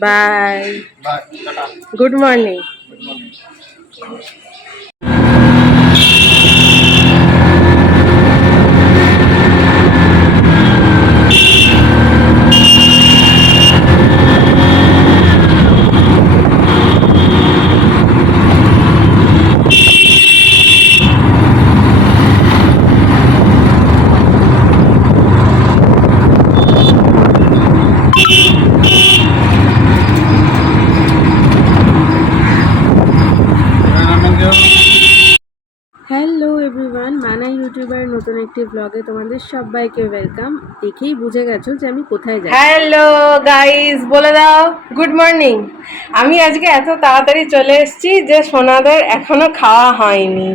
Bye. Bye. Good morning. Good morning. Hello everyone, মানা YouTuber নতুন একটি ব্লগে তোমাদের সবাইকে ওয়েলকাম। দেখেই বুঝে গেছো যে আমি কোথায় যাই। হ্যালো গাইস, বলে দাও গুড মর্নিং। আমি আজকে এত তাড়াতাড়ি চলে এসেছি যে সোনাদের এখনো খাওয়া হয়নি।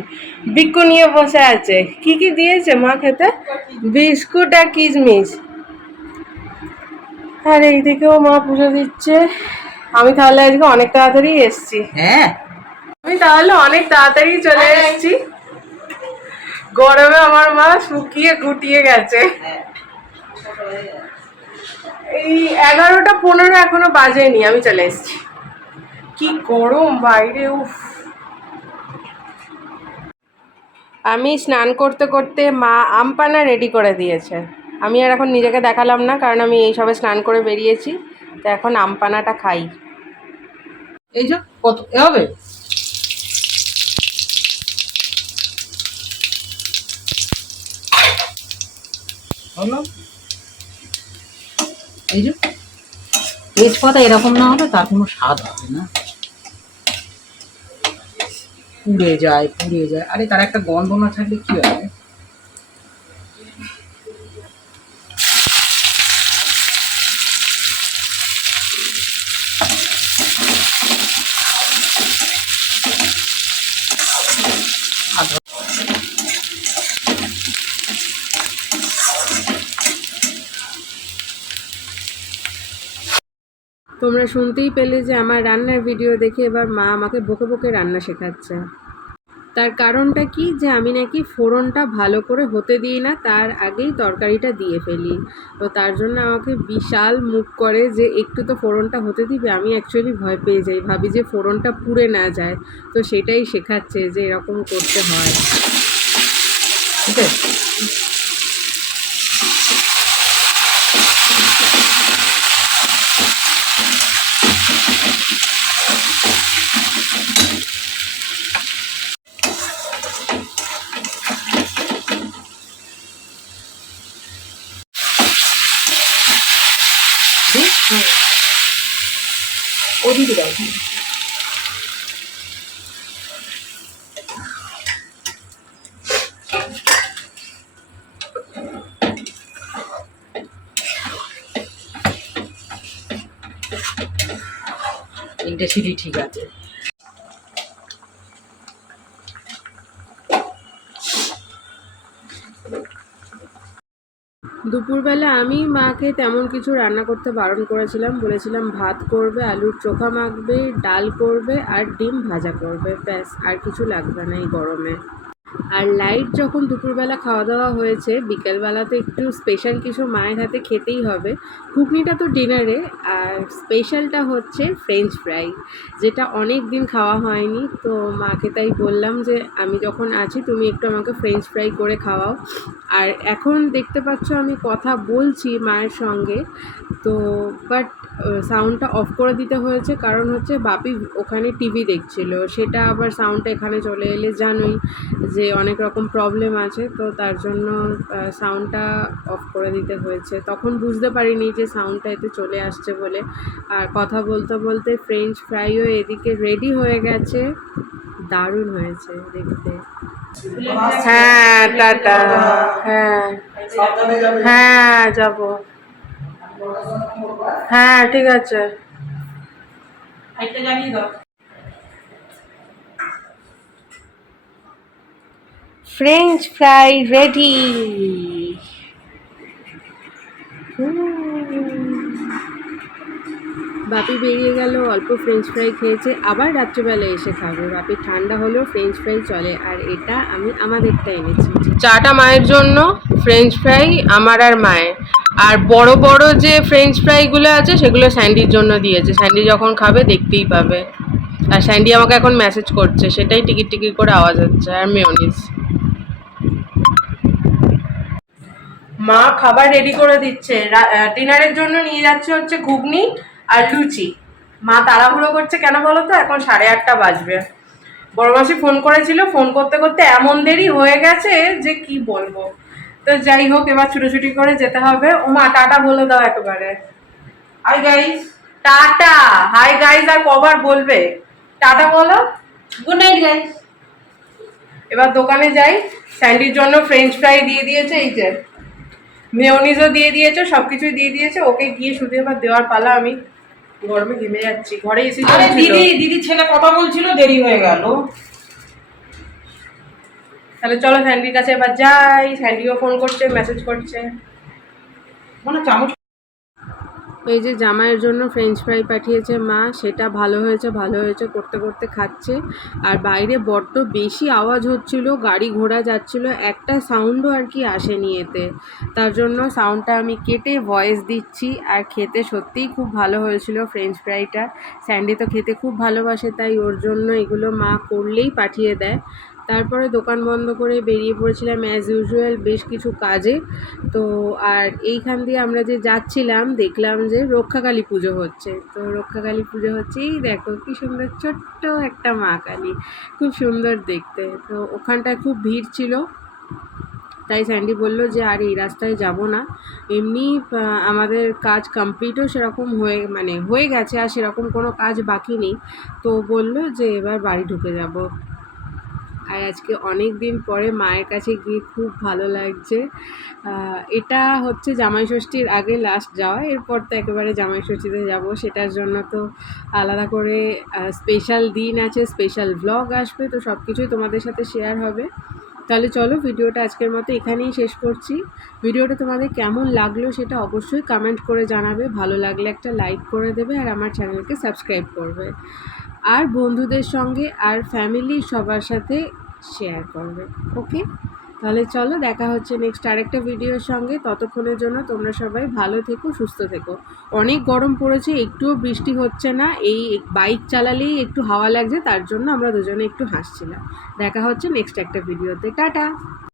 বিক্কু নিয়ে বসে আছে। কি কি দিয়েছে মা খেতে? বিস্কুট আর কিশমিশ। আর এইদিকেও মা পুজো দিচ্ছে। আমি তাহলে আজকে অনেক তাড়াতাড়ি এসেছি। হ্যাঁ, আমি তাহলে অনেক তাড়াতাড়ি চলে এসেছি। গরমে আমার মা শুকিয়ে গুটিয়ে গেছে। এই 11টা 15 এখনো বাজেনি, আমি চলে এসেছি। কি গরম বাইরে, উফ। আমি স্নান করতে করতে মা আমপানা রেডি করে দিয়েছে। আমি আর এখন নিজেকে দেখালাম না, কারণ আমি এই সবে স্নান করে বেরিয়েছি। তো এখন আমপানাটা খাই। এই যে কত হবে হলো, এই যে তেজপাতা এরকম না হলে তার কোনো স্বাদ হবে না, পুড়ে যায়। আরে তার একটা গন্ধ না থাকলে কি হবে? তোমরা শুনতেই পেলে যে আমার রান্নার ভিডিও দেখে এবার মা আমাকে বকে বকে রান্না শেখাচ্ছে। তার কারণটা কি, যে আমি নাকি ফোড়নটা ভালো করে হতে দিই না, তার আগেই তরকারিটা দিয়ে ফেলি। তো তার জন্য আমাকে বিশাল মুখ করে যে একটু তো ফোড়নটা হতে দিবে। আমি অ্যাকচুয়ালি ভয় পেয়ে যাই, ভাবি যে ফোড়নটা পুড়ে না যায়। তো সেটাই শেখাচ্ছে যে এরকম করতে হয়। ঠিক আছে, ওদিকে দাও। তিনটে সিঁড়ি ঠিক আছে। দুপুরবেলা আমি মাকে তেমন কিছু রান্না করতে বারণ করেছিলাম। বলেছিলাম ভাত করবে, আলুর চোখা মাখবে, ডাল করবে আর ডিম ভাজা করবে, ব্যাস, আর কিছু লাগবে না এই গরমে। আর লাইট যখন দুপুরবেলা খাওয়া দাওয়া হয়েছে, বিকেলবেলা তো একটু স্পেশাল কিছু মায়ের হাতে খেতেই হবে। ঘুগনিটা তো ডিনারে, আর স্পেশালটা হচ্ছে ফ্রেঞ্চ ফ্রাই, যেটা অনেক দিন খাওয়া হয়নি। তো মাকে তাই বললাম যে আমি যখন আছি তুমি একটু আমাকে ফ্রেঞ্চ ফ্রাই করে খাওয়াও। আর এখন দেখতে পাচ্ছ আমি কথা বলছি মায়ের সঙ্গে, তো বাট সাউন্ডটা অফ করে দিতে হয়েছে, কারণ হচ্ছে বাপি ওখানে টিভি দেখছিল, সেটা আবার সাউন্ডটা এখানে চলে এলে জানোই যে অনেক রকম প্রবলেম আছে। তো তার জন্য সাউন্ডটা অফ করে দিতে হয়েছে। তখন বুঝতে পারিনি যে সাউন্ডটা এতে চলে আসছে বলে। আর কথা বলতে বলতে ফ্রেঞ্চ ফ্রাইও এদিকে রেডি হয়ে গেছে। দারুণ হয়েছে দেখতে। হ্যাঁ, টাটা। হ্যাঁ হ্যাঁ, যাবো। হ্যাঁ, ঠিক আছে। French fry ready. Bapi Bapi বেরিয়ে গেল, অল্প ফ্রেঞ্চ ফ্রাই খেয়েছে, আবার রাত্রিবেলা এসে খাবে। বাপি ঠান্ডা হলেও ফ্রেঞ্চ ফ্রাই চলে, আর এটা আমি আমাদেরটা এনেছি। চাটা মায়ের জন্য, ফ্রেঞ্চ ফ্রাই আমার আর মায়ের, আর বড় বড় যে ফ্রেঞ্চ ফ্রাইগুলো আছে সেগুলো স্যান্ডির জন্য দিয়েছে। স্যান্ডি যখন খাবে দেখতেই পাবে। আর স্যান্ডি আমাকে এখন মেসেজ করছে, সেটাই টিকিট টিকিট করে আওয়াজ হচ্ছে। আর মেয়োনিজ। মা খাবার রেডি করে দিচ্ছে। ডিনারের জন্য নিয়ে যাচ্ছে হচ্ছে ঘুগনি আর লুচি। মা তাড়াহুড়ো করছে কেন বলো তো, এখন 8:30 বাজবে। বড় মাসি ফোন করেছিল, ফোন করতে করতে এমন দেরি হয়ে গেছে যে কি বলবো। তো যাই হোক, এবার ছুটোছুটি করে যেতে হবে। ও মা টাটা বলে দাও একেবারে। Hi guys. Tata. Hi guys আর কবার বলবে? টাটা বলো। Good night guys. এবার দোকানে যাই। স্যান্ডির জন্য ফ্রেঞ্চ ফ্রাই দিয়ে দিয়েছে, এই যে মেয়োনিজও দিয়ে দিয়েছে, সবকিছুই দিয়ে দিয়েছে। ওকে গিয়ে শুধু এবার দেওয়ার পালা। আমি গরমে ঘেমে যাচ্ছি, ঘরে এসে আরে দিদি ছেলে কথা বলছিল, দেরি হয়ে গেল। তাহলে চলো স্যান্ডির কাছে এবার যাই। স্যান্ডিও ফোন করছে, মেসেজ করছে। মানে চামচ। এই যে জামাইয়ের জন্য ফ্রেঞ্চ ফ্রাই পাঠিয়েছে মা, সেটা ভালো হয়েছে ভালো হয়েছে করতে করতে খাচ্ছে। আর বাইরে বড্ড বেশি আওয়াজ হচ্ছিল, গাড়ি ঘোড়া যাচ্ছিল, একটা সাউন্ডও আর কি আসেনি এতে। তার জন্য সাউন্ডটা আমি কেটে ভয়েস দিচ্ছি। আর খেতে সত্যিই খুব ভালো হয়েছিল ফ্রেঞ্চ ফ্রাইটা। স্যান্ডি তো খেতে খুব ভালোবাসে, তাই ওর জন্য এগুলো মা করলেই পাঠিয়ে দেয়। তারপরে দোকান বন্ধ করে বেরিয়ে পড়েছিলাম অ্যাজ ইউজুয়াল বেশ কিছু কাজে। তো আর এইখান দিয়ে আমরা যে যাচ্ছিলাম দেখলাম যে রক্ষাকালী পুজো হচ্ছে। তো রক্ষাকালী পুজো হচ্ছে, এই দেখো কি সুন্দর ছোট্ট একটা মা কালী, খুব সুন্দর দেখতে। তো ওখানটায় খুব ভিড় ছিল, তাই স্যান্ডি বলল যে আর এই রাস্তায় যাব না। এমনি আমাদের কাজ কমপ্লিটও সেরকম হয়ে গেছে, আর সেরকম কোনো কাজ বাকি নেই। তো বলল যে এবার বাড়ি ঢুকে যাব। আর আজকে অনেক দিন পরে মায়ের কাছে গিয়ে খুব ভালো লাগছে। এটা হচ্ছে জামাই ষষ্ঠীর আগে লাস্ট যাওয়া, এরপর তো একেবারে জামাই ষষ্ঠীতে যাব। সেটার জন্য তো আলাদা করে স্পেশাল দিন আছে, স্পেশাল ভ্লগ আসবে, তো সব কিছুই তোমাদের সাথে শেয়ার হবে। তাহলে চলো ভিডিওটা আজকের মতো এখানেই শেষ করছি। ভিডিওটা তোমাদের কেমন লাগলো সেটা অবশ্যই কমেন্ট করে জানাবে। ভালো লাগলে একটা লাইক করে দেবে, আর আমার চ্যানেলকে সাবস্ক্রাইব করবে, আর বন্ধুদের সঙ্গে আর ফ্যামিলির সবার সাথে শেয়ার করবে। ওকে, তাহলে চলো দেখা হচ্ছে নেক্সট আরেকটা ভিডিওর সঙ্গে। ততক্ষণের জন্য তোমরা সবাই ভালো থেকো, সুস্থ থেকো। অনেক গরম পড়েছে, একটুও বৃষ্টি হচ্ছে না, এই বাইক চালালেই একটু হাওয়া লাগছে, তার জন্য আমরা দুজনে একটু হাসছিলাম। দেখা হচ্ছে নেক্সট একটা ভিডিওতে। টাটা।